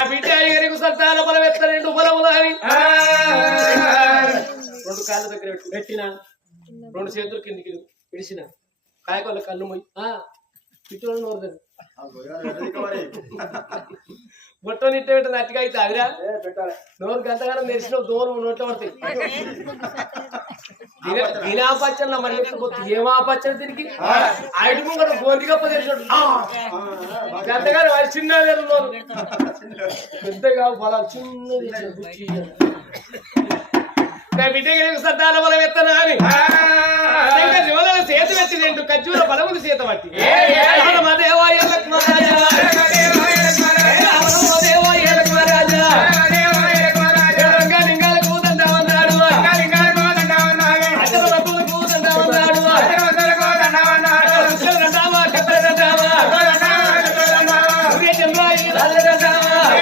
బిడ్డ అయ్యకు సంతాన బలం ఎత్త రెండు బలములు అని 2 కాళ్ళ దగ్గర పెట్టిన 2 చేతులు కిందికి పిడిచిన కాయకొల్ల కన్ను మొయ్యి పిట్టోళ్ళు నోరు దగ్గర బొట్టని ఇట్ట పెట్టిన అట్టిగా అయితే అదిరా నోరు గంటగానే మెరిసిన దూరం నోట్లో పడతాయి దినాపచ్చన్న మరి ఏమాపచ్చని తిరిగి ఐదు ముంగట గోండిగప్ప చేసినట్టు గంటగానే వారి చిన్న నోరు పెద్దగా బలం చిన్నది బిడ్డ సంతాన బలం ఎత్తనా అని చేతి పెట్టి రెండు ఖర్జూర బలములు చేత పట్టి